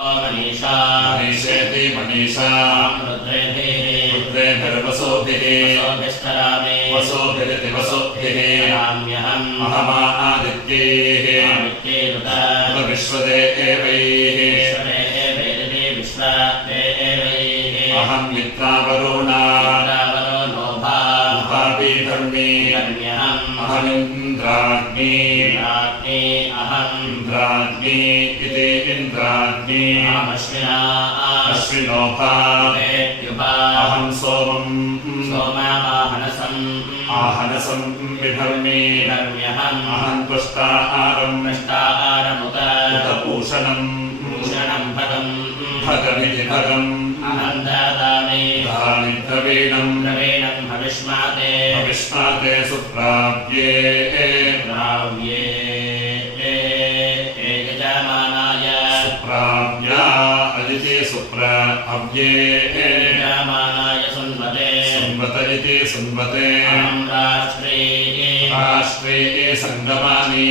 मनीषा मनीषेति मनीषा रुद्रेभिर्वसोभिः वसोभिरिति वसोभिः अहमादित्यैः विश्वदेवैः अहं मित्रावरुणा भापीधर्मी अहमिन्द्राग्नी इन्द्राग्नी इति इन्द्राग्नी अश्विनोभा अहं आहनसं बिभर्मि अहं त्वष्टाहारं उत पूषणं भगमिति भगम् अहं ददामि द्रवीणं हविष्माते सुप्राप्ये यजमानाय सुप्राप्या अदिति सुप्राप्ये यजमानाय सुन्वत इति सुन्वते अहं राष्ट्रे सङ्गमानि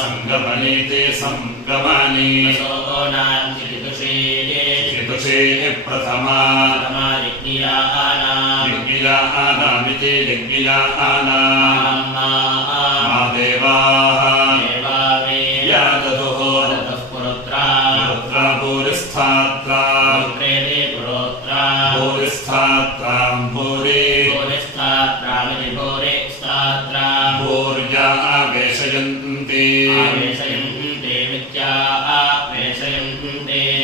सङ्गमनीति सङ्गमानि चितुषे प्रथमा यज्ञियानामिति यज्ञियानाम् मा देवाः यादधुः पुरुत्रा भूरिस्थात्रां भूरि भूर्या आवेशयन्ति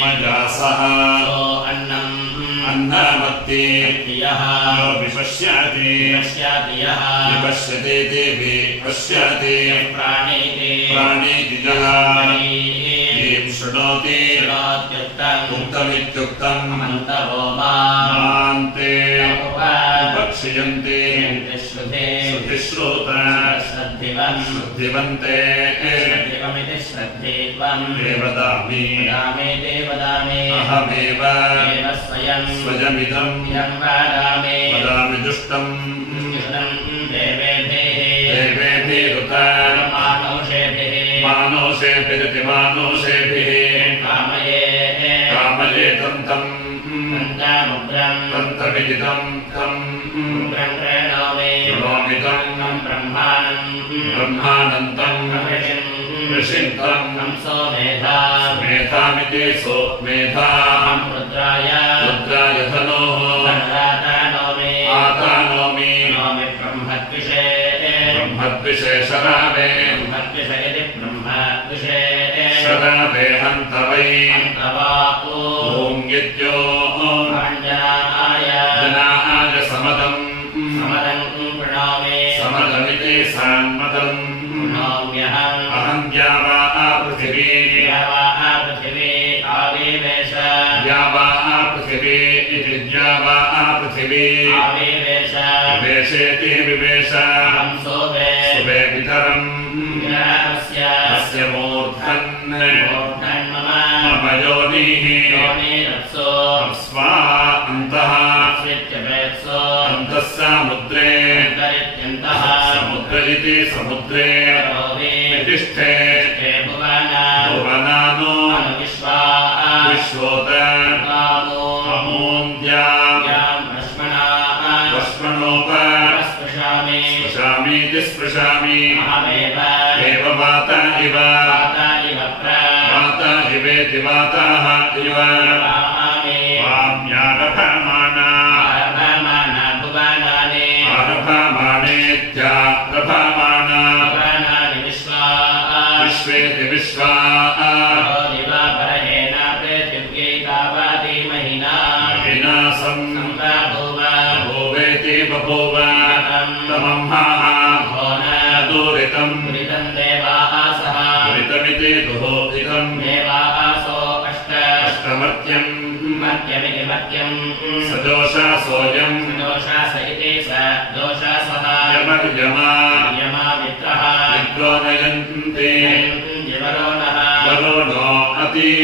मया सह अन्नमत्ति विपश्यति विपश्यति विपश्यति प्राणीति यः ीं शृणोति उक्तमित्युक्तम् मान्ते उपक्षियन्ति श्रुतिश्रुतश्रद्धिवन्ते देवदामि अहमेव स्वयमिदं वदामि दुष्टम् देवेभिरुत मानोषेभिरिति मानोषेभिः कामये तन्तम् तन्तमिति तम् प्रणोमितम् ब्रह्मानन्तम् ऋषिन्तम् मेधामिति सोमेधा रुद्राय धनोः आतानोमि ब्रह्मद्विषे शरावे शरावे हन्तवै ॐ यज्ञो जनाय समदमिति सान्मदम् अहं द्यावा पृथिवी द्यावा पृथिवी इति द्यावा पृथिवी विवेशेति विवेश सुबे वितरम् अस्य मूर्धन् मम योनिः अप्स्वा अन्तः अन्तः समुद्रे समुद्र इति समुद्रे तिष्ठे भुवनानो विश्वोत अमून्द्या वश्मनोप स्पृशामीति स्पृशामि एव वाता इव वाता इवेति वाताः इव वाम्यारभमाना आरभमाणेत्यारभमाना विश्वेति विश्वा महिनासं बभूवेति बभूव दूरितमिति दुहोदितम् अष्टमर्त्यम् सदोषा सोऽयम् यमर्यमा मित्रो नयन्ति